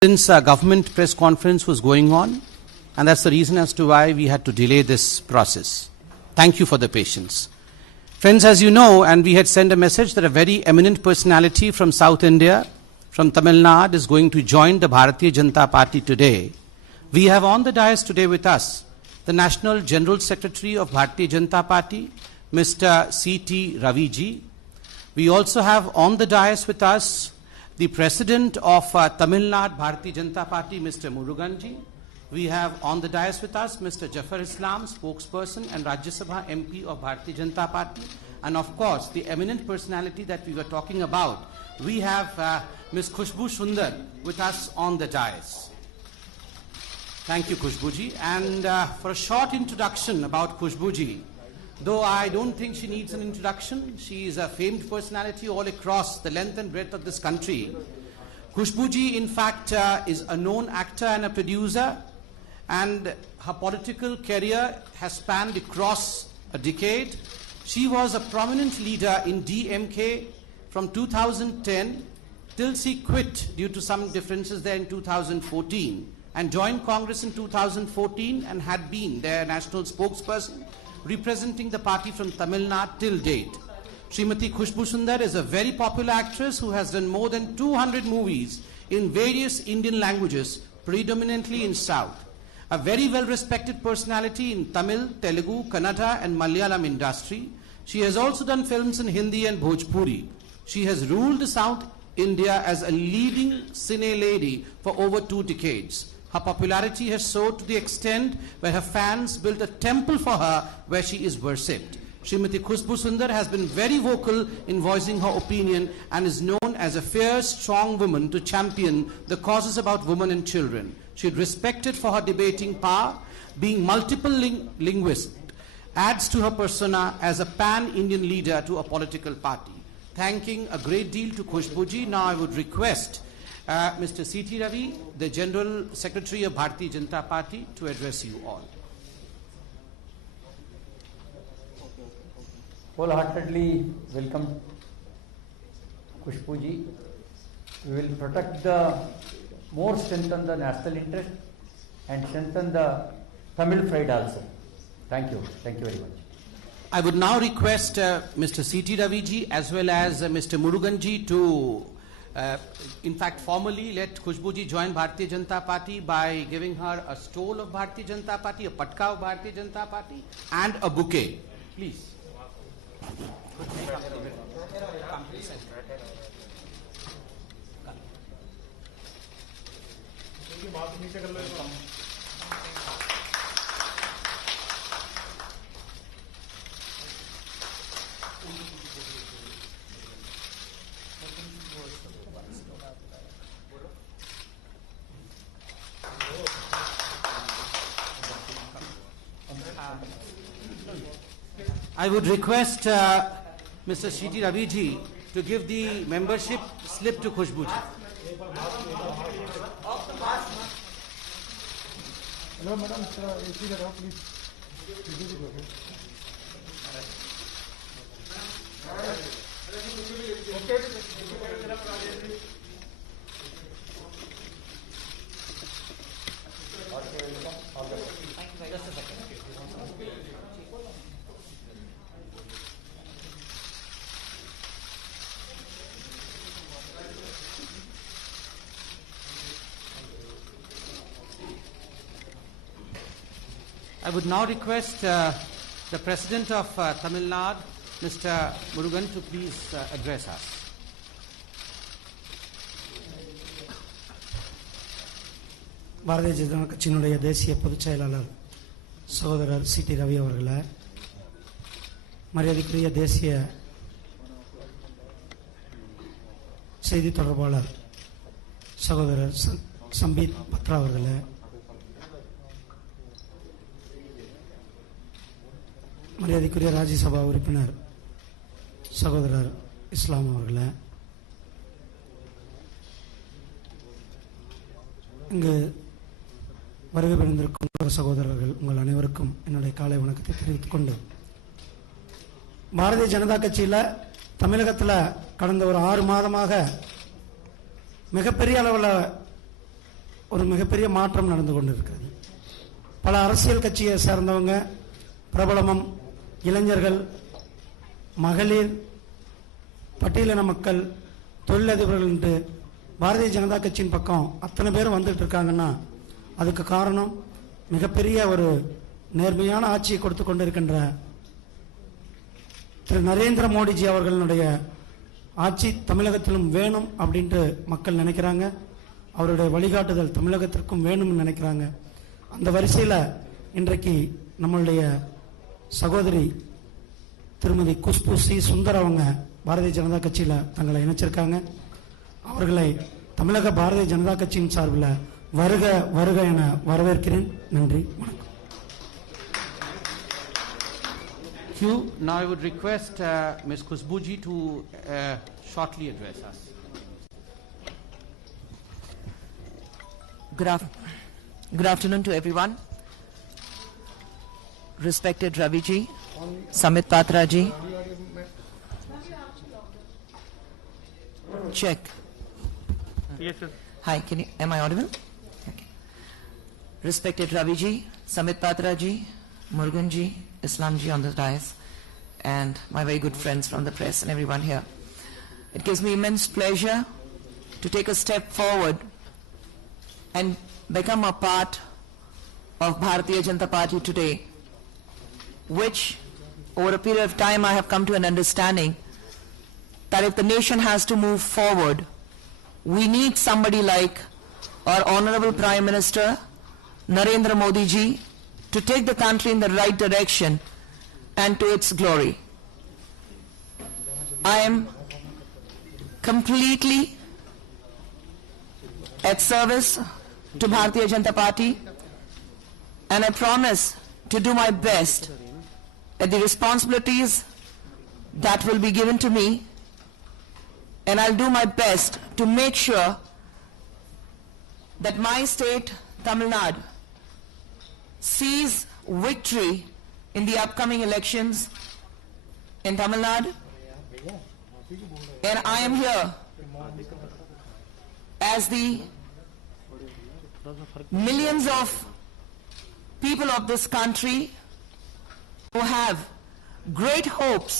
Since government press conference was going on, and that's the reason as to why we had to delay this process. Thank you for the patience. Friends, as you know, and we had sent a message that a very eminent personality from South India, from Tamil Nadu, is going to join the Bharatiya Janata Party today. We have on the dais today with us the National General Secretary of Bharatiya Janata Party, Mr. C.T. Ravi ji. We also have on the dais with us the President of Tamil Nadu Bharatiya Janata Party, Mr. Murugan ji. We have on the dais with us Mr. Jafar Islam, spokesperson and Rajya Sabha MP of Bharatiya Janata Party. And of course, the eminent personality that we were talking about, we have Ms. Khushbu Sundar with us on the dais. Thank you, Khushbu ji. And for a short introduction about Khushbu ji, though I don't think she needs an introduction, she is a famed personality all across the length and breadth of this country. Khushbu ji, in fact, is a known actor and a producer, and her political career has spanned across a decade. She was a prominent leader in DMK from 2010 till she quit due to some differences there in 2014 and joined Congress in 2014 and had been their national spokesperson, representing the party from Tamil Nadu till date. Srimati Khushbu Sundar is a very popular actress who has done more than 200 movies in various Indian languages, predominantly in South. A very well-respected personality in Tamil, Telugu, Kannada and Malayalam industry. She has also done films in Hindi and Bhojpuri. She has ruled South India as a leading cine lady for over 2 decades. Her popularity has soared to the extent where her fans built a temple for her where she is worshipped. Srimati Khushbu Sundar has been very vocal in voicing her opinion and is known as a fierce, strong woman to champion the causes about women and children. She is respected for her debating power, being multiple linguist, adds to her persona as a pan-Indian leader to a political party. Thanking a great deal to Khushbu ji, now I would request Mr. C.T. Ravi, the General Secretary of Bharatiya Janata Party, to address you all. Wholeheartedly welcome Khushbu ji. We will protect strengthen the national interest and strengthen the Tamil pride also. Thank you. Thank you very much. I would now request Mr. C.T. Ravi ji as well as Mr. Murugan ji to in fact, formally let Khushbu ji join Bharatiya Janata Party by giving her a stole of Bharatiya Janata Party, a patka of Bharatiya Janata Party, and a bouquet. Please. I would request Mr. C.T. Ravi ji to give the membership slip to Khushbu ji. Hello, madam. Please. I would now request the President of Tamil Nadu, Mr. Murugan, to please address us. Bharatiya Janata கட்சியினுடைய தேசிய பொதுச் செயலாளர் சகோதரர் CT. Ravi அவர்களே, மரியாதைக்குரிய தேசிய செய்தி தொடர்பாளர் சகோதரர் சம்பீத் பத்ரா அவர்களே, மரியாதைக்குரிய ராஜ்யசபா உறுப்பினர் சகோதரர் இஸ்லாம் அவர்களே, இங்கு வருகை புரிந்திருக்கும் சகோதரர்கள் உங்கள் அனைவருக்கும் என்னுடைய காலை வணக்கத்தை தெரிவித்துக் கொண்டு, பாரதிய ஜனதா கட்சியில் தமிழகத்தில் கடந்த ஒரு 6 மாதமாக மிகப்பெரிய அளவில் ஒரு மிகப்பெரிய மாற்றம் நடந்து கொண்டிருக்கிறது. பல அரசியல் கட்சியை சார்ந்தவங்க, பிரபலமும், இளைஞர்கள், மகளிர், பட்டியலின மக்கள், தொழிலதிபர்கள் என்று பாரதிய ஜனதா கட்சியின் பக்கம் அத்தனை பேரும் வந்துட்டு இருக்காங்கன்னா அதுக்கு காரணம் மிகப்பெரிய ஒரு நேர்மையான ஆட்சியை கொடுத்து கொண்டிருக்கின்ற திரு நரேந்திர மோடிஜி அவர்களுடைய ஆட்சி தமிழகத்திலும் வேணும் அப்படின்ட்டு மக்கள் நினைக்கிறாங்க. அவருடைய வழிகாட்டுதல் தமிழகத்திற்கும் வேணும்னு நினைக்கிறாங்க. அந்த வரிசையில் இன்றைக்கு நம்மளுடைய சகோதரி திருமதி குஷ்பு சி சுந்தர் அவங்க பாரதிய ஜனதா கட்சியில் தங்களை இணைச்சிருக்காங்க. அவர்களை தமிழக பாரதிய ஜனதா கட்சியின் சார்பில் வருக வருக என வரவேற்கிறேன். நன்றி, வணக்கம். Now I would request Ms. Kushbuji to shortly address us. Good afternoon to everyone. Respected Ravi ji, Samit Patra ji. Check. Yes, sir. Hi, am I audible? Okay. Respected Ravi ji, Samit Patra ji, Murugan ji, Islam ji on the dais, and my very good friends from the press and everyone here. It gives me immense pleasure to take a step forward and become a part of Bharatiya Janata Party today, which over a period of time I have come to an understanding that if the nation has to move forward, we need somebody like our Honorable Prime Minister Narendra Modi ji to take the country in the right direction and to its glory. I am completely at service to Bharatiya Janata Party, and I promise to do my best at the responsibilities that will be given to me, and I'll do my best to make sure that my state, Tamil Nadu, sees victory in the upcoming elections in Tamil Nadu. And I am here as the millions of people of this country who have great hopes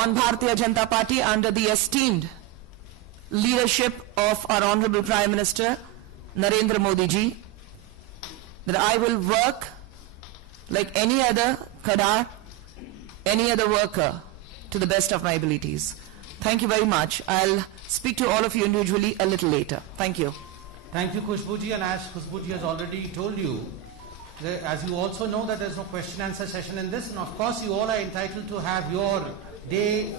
on Bharatiya Janata Party under the esteemed leadership of our Honorable Prime Minister Narendra Modi ji, that I will work like any other Kadar, any other worker, to the best of my abilities. Thank you very much. I'll speak to all of you individually a little later. Thank you. Thank you, Kushbuji, and as Kushbuji has already told you, as you also know that there's no question answer session in this, and of course you all are entitled to have your day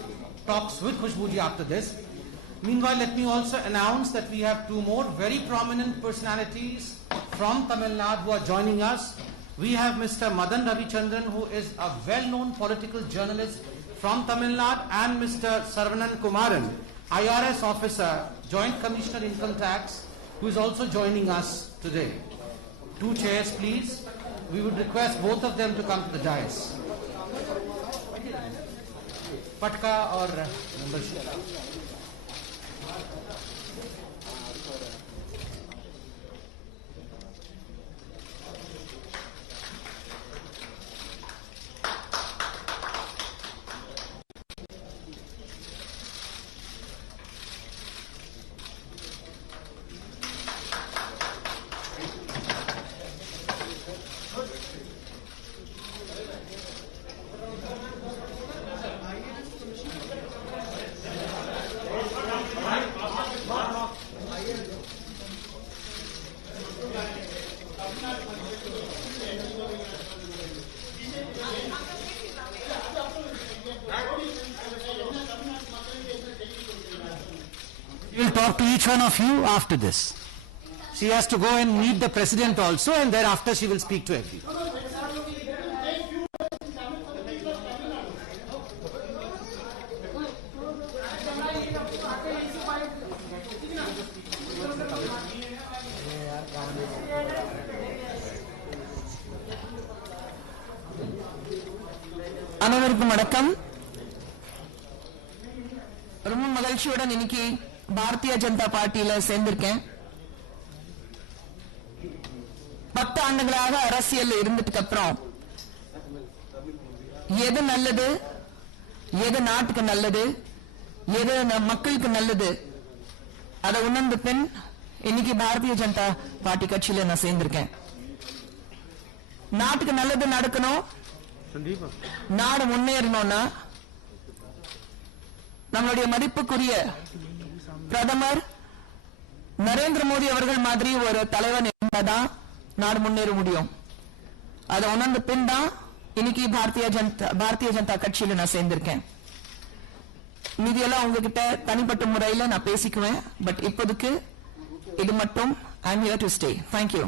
talks with Kushbuji after this. Meanwhile, let me also announce that we have two more very prominent personalities from Tamil Nadu who are joining us. We have Mr. Madan Ravichandran, who is a well-known political journalist from Tamil Nadu, and Mr. Saravanan Kumaran, IRS officer, Joint Commissioner Income Tax, who is also joining us today. Two chairs, please. We would request both of them to come to the dais. Patka or membership. We will talk to each one of you after this. She has to go and meet the president also, and thereafter she will speak to everyone. அனைவருக்கும் வணக்கம். ரொம்ப மகிழ்ச்சியுடன் இன்னைக்கு பாரதிய ஜனதா பார்ட்டியில சேர்ந்திருக்கேன். 10 ஆண்டுகளாக அரசியல் இருந்ததுக்கு அப்புறம் எது நல்லது, எது நாட்டுக்கு நல்லது, எது மக்களுக்கு நல்லது அதை உணர்ந்த பின் இன்னைக்கு பாரதிய ஜனதா பார்ட்டி கட்சியில நான் சேர்ந்திருக்கேன். நாட்டுக்கு நல்லது நடக்கணும், நாடு முன்னேறணும்னா நம்மளுடைய மதிப்புக்குரிய பிரதமர் நரேந்திர மோடி அவர்கள் மாதிரி ஒரு தலைவன் இருந்தாதான் நாடு முன்னேற முடியும். அதை உணர்ந்த பின் தான் இன்னைக்கு பாரதிய ஜனதா கட்சியில நான் சேர்ந்திருக்கேன். மீதியெல்லாம் உங்ககிட்ட தனிப்பட்ட முறையில நான் பேசிக்குவேன். பட் இப்போதைக்கு இது மட்டும் I am here to stay. Thank you.